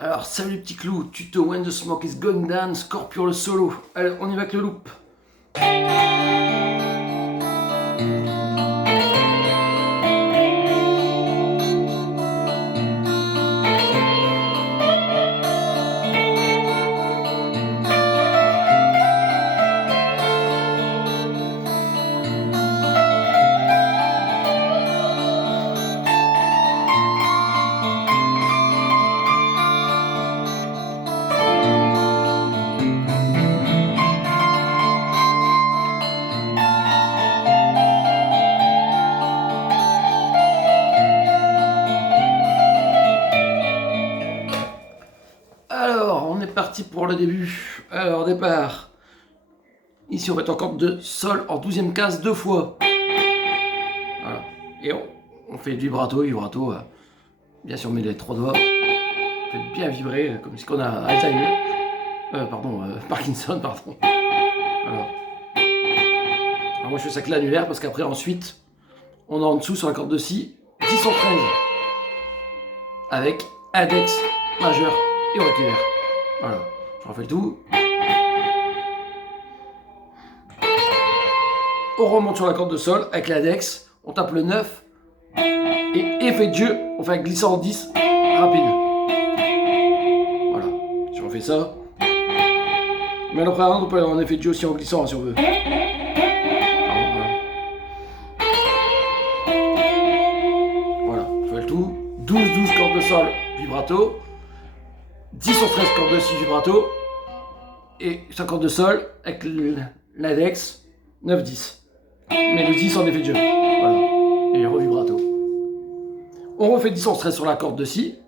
Alors, salut les petits clous, tuto When the Smoke is Going Down, Scorpio le solo. Allez, on y va avec le loop. Alors, on est parti pour le début. Alors, départ. Ici, on va être en corde de sol en 12e case 2 fois. Voilà. Et on fait du vibrato, bien sûr, on met les 3 doigts. On fait bien vibrer, comme si on a Alzheimer. Parkinson, pardon. Voilà. Alors, moi, je fais ça que l'annulaire parce qu'après, ensuite, on a en dessous sur la corde de si 10 en 13. Avec index, majeur et auriculaire. Voilà, je refais le tout. On remonte sur la corde de sol avec l'index, on tape le 9 et effet de jeu, on fait un glissant en 10 rapide. Voilà, si on fait ça. Mais après, on peut aller en effet de jeu aussi en glissant si on veut. Voilà, je fais le tout. 12 cordes de sol, vibrato. 10 sur 13 cordes de si vibrato. Et 5 cordes de sol avec l'index 9-10. Mais le 10 en effet de jeu. Voilà. Et revibrato. On refait 10 en stress sur la corde de si.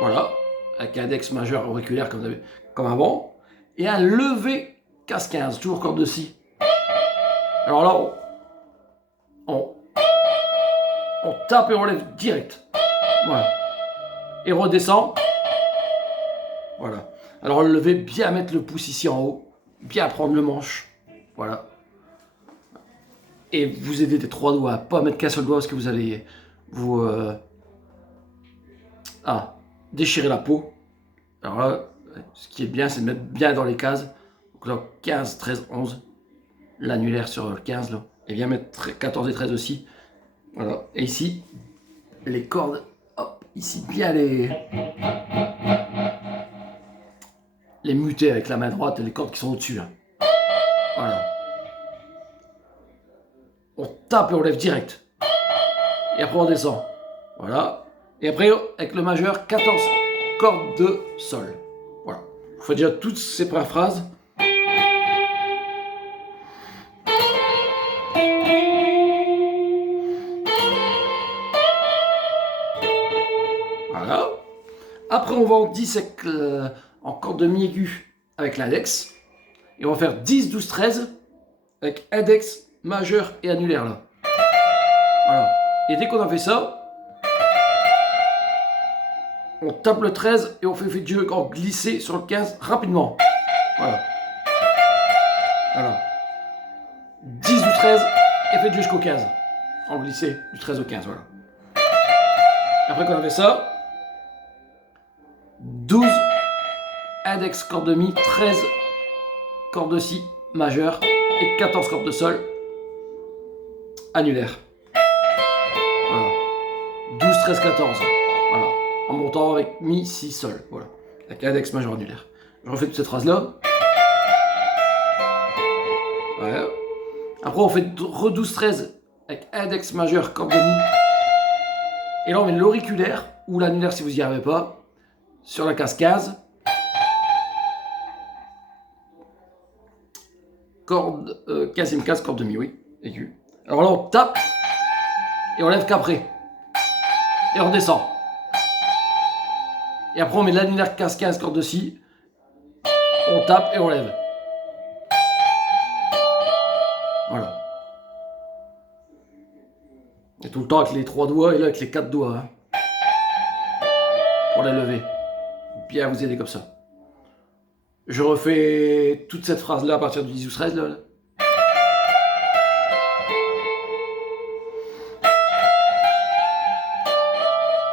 Voilà. Avec un index majeur auriculaire comme avant. Et un levé casse 15. Toujours corde de si. Alors là, on tape et on lève direct. Voilà. Et redescend. Voilà. Alors le lever, bien mettre le pouce ici en haut. Bien prendre le manche. Voilà. Et vous aidez des 3 doigts, pas mettre qu'un seul doigt parce que vous allez vous déchirer la peau. Alors là, ce qui est bien, c'est de mettre bien dans les cases. Donc là, 15, 13, 11. L'annulaire sur le 15 là. Et bien mettre 14 et 13 aussi. Voilà. Et ici, les cordes, hop, ici bien les muter avec la main droite et les cordes qui sont au-dessus là. Voilà. On tape et on lève direct. Et après on descend. Voilà. Et après, avec le majeur, 14 cordes de sol. Voilà. Vous faites déjà toutes ces premières phrases. Voilà. Après, on va en 10 avec en corde de mi aiguë avec l'index. Et on va faire 10, 12, 13 avec index, majeur et annulaire là. Voilà. Et dès qu'on a fait ça, on tape le 13 et on fait effet de jeu en glisser sur le 15 rapidement. Voilà. Voilà. 10 du 13, effet de jeu jusqu'au 15. En glissé du 13 au 15, voilà. Après qu'on a fait ça, 12, index, corde de mi, 13, corde de si, majeur, et 14 cordes de sol, annulaire. Voilà. 12, 13, 14. Voilà. En montant avec mi, si, sol. Voilà. Avec index, majeur, annulaire. Je refais toute cette phrase-là. Ouais. Après, on fait re 12, 13 avec index, majeur, corde de mi. Et là, on met l'auriculaire ou l'annulaire si vous n'y arrivez pas sur la case 15. Corde, 15e case, corde de mi, oui, aiguë. Alors là, on tape et on lève qu'après. Et on descend. Et après, on met l'annulaire case 15, corde de si. On tape et on lève. Voilà. Et tout le temps avec les 3 doigts et là avec les 4 doigts. Hein, pour les lever. Bien vous aider comme ça. Je refais toute cette phrase-là à partir du 10 ou 13. Là.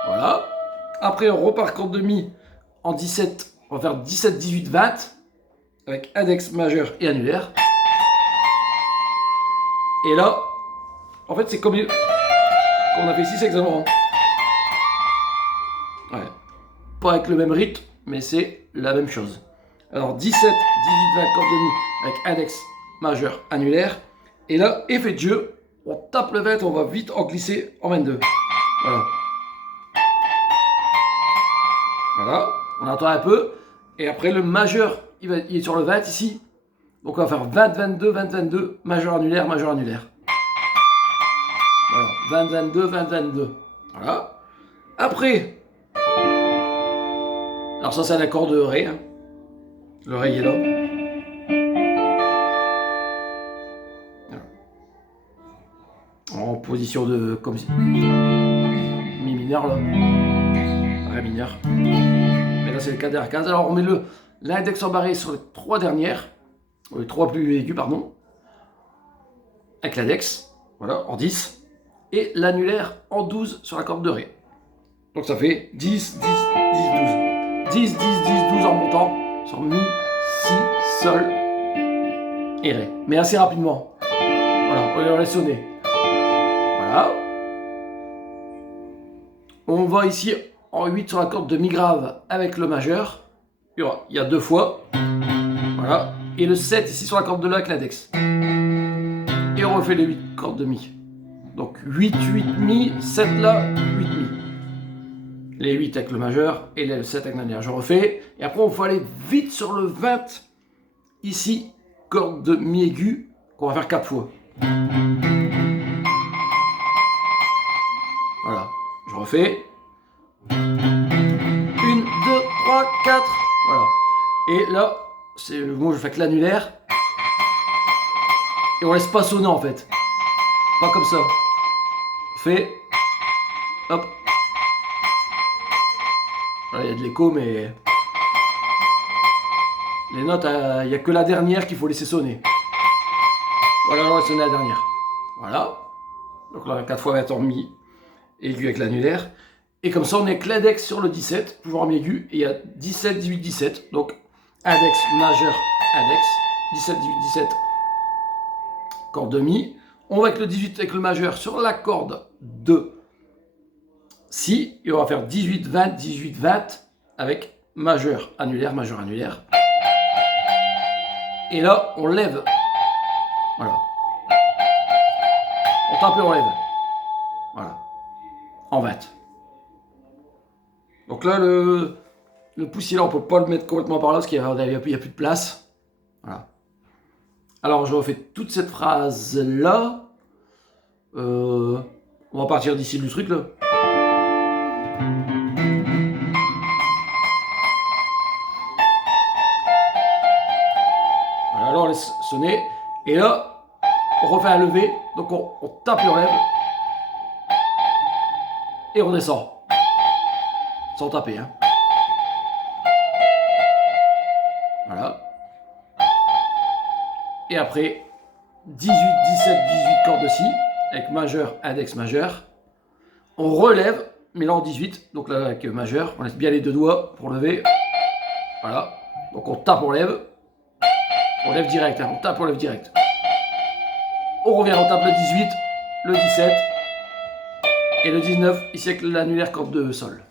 Voilà. Après, on repart corde de mi en 17. On va faire 17, 18, 20 avec index majeur et annulaire. Et là, en fait, c'est comme on a fait ici, c'est exactement. Ouais. Pas avec le même rythme, mais c'est la même chose. Alors 17, 18, 20 corde de mi avec index majeur annulaire. Et là, effet de jeu, on tape le 20, on va vite en glisser en 22. Voilà. Voilà, on attend un peu. Et après, le majeur, il est sur le 20 ici. Donc on va faire 20, 22, 20, 22, majeur annulaire, majeur annulaire. Voilà, 20, 22, 20, 22. Voilà. Après, alors ça c'est un accord de Ré. Hein. Le Ré il est là. Voilà. En position de comme si mi mineur là. Ré mineur. Mais là c'est le KDR 15. Alors on met l'index embarré sur les trois dernières. Les trois plus aigus, pardon. Avec l'index. Voilà, en 10. Et l'annulaire en 12 sur la corde de Ré. Donc ça fait 10, 10, 10, 12. 10, 10, 10, 12 en montant sur Mi, Si, Sol et Ré. Mais assez rapidement. Voilà, on les laisse sonner. Voilà. On va ici en 8 sur la corde de Mi grave avec le majeur. Il y a deux fois. Voilà. Et le 7 ici sur la corde de La avec l'index. Et on refait les 8 cordes de Mi. Donc 8, 8, Mi, 7 là, 8 Mi. Les 8 avec le majeur et les 7 avec l'annulaire. Je refais. Et après, on faut aller vite sur le 20. Ici, corde de Mi aigu, qu'on va faire 4 fois. Voilà. Je refais. 1, 2, 3, 4. Voilà. Et là, c'est le moment où je fais que l'annulaire. Et on laisse pas sonner en fait. Pas comme ça. On fait. Hop. Il y a de l'écho, mais les notes, il n'y a que la dernière qu'il faut laisser sonner. Voilà, on va sonner la dernière. Voilà. Donc là, 4 fois 20 en mi aigu avec l'annulaire. Et comme ça, on est avec l'index sur le 17, toujours en mi aigu. Et il y a 17, 18, 17. Donc index majeur, index. 17, 18, 17. Corde de mi. On va avec le 18 avec le majeur sur la corde de Si, et on va faire 18, 20, 18, 20 avec majeur, annulaire, majeur, annulaire. Et là, on lève. Voilà. On tape et on lève. Voilà. En 20. Donc là, le poussier, là, on ne peut pas le mettre complètement par là parce qu'il n'y a plus de place. Voilà. Alors, je refais toute cette phrase-là. On va partir d'ici du truc, là. Voilà, alors on laisse sonner. Et là, on refait un lever. Donc on tape et on lève. Et on descend. Sans taper. Hein. Voilà. Et après, 18, 17, 18 cordes de Si. Avec majeur, index majeur. On relève, mais là en 18. Donc là avec majeur. On laisse bien les deux doigts pour lever. Voilà. Donc on tape, on lève. On lève direct, hein. On tape, on lève direct. On revient, on tape le 18, le 17 et le 19, ici avec l'annulaire corde de Sol.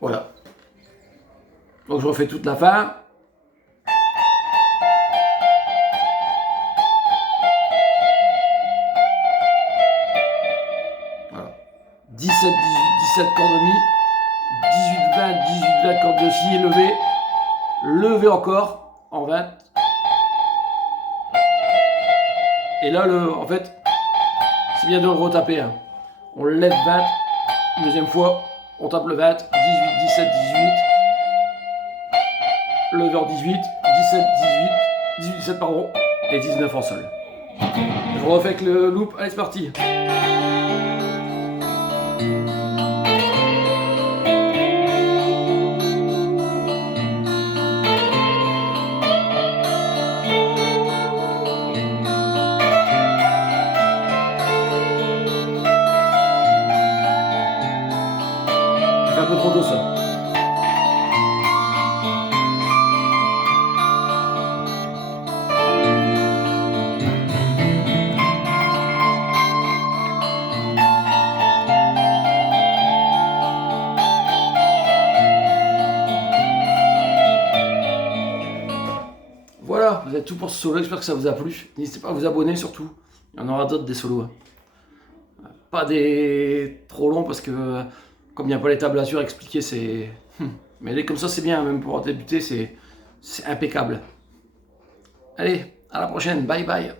Voilà. Donc je refais toute la fin. Voilà. 17, 18, 17 corde de Mi. 18, 20, 18, 20 corde de Si, levé. Levé encore en 20. Et là, en fait, c'est bien de le retaper. Hein. On lève 20. Une deuxième fois, on tape le 20. 18, 17, 18. Levé en 18. 17, 18. 18, 17, pardon. Et 19 en Sol. Je refais avec le loop. Allez, c'est parti. fait un peu trop tôt ça. Voilà, vous avez tout pour ce solo, j'espère que ça vous a plu. N'hésitez pas à vous abonner surtout, il y en aura d'autres des solos. Pas des trop longs parce que comme il n'y a pas les tablatures expliquées, c'est... Mais comme ça c'est bien, même pour débuter, c'est impeccable. Allez, à la prochaine, bye bye.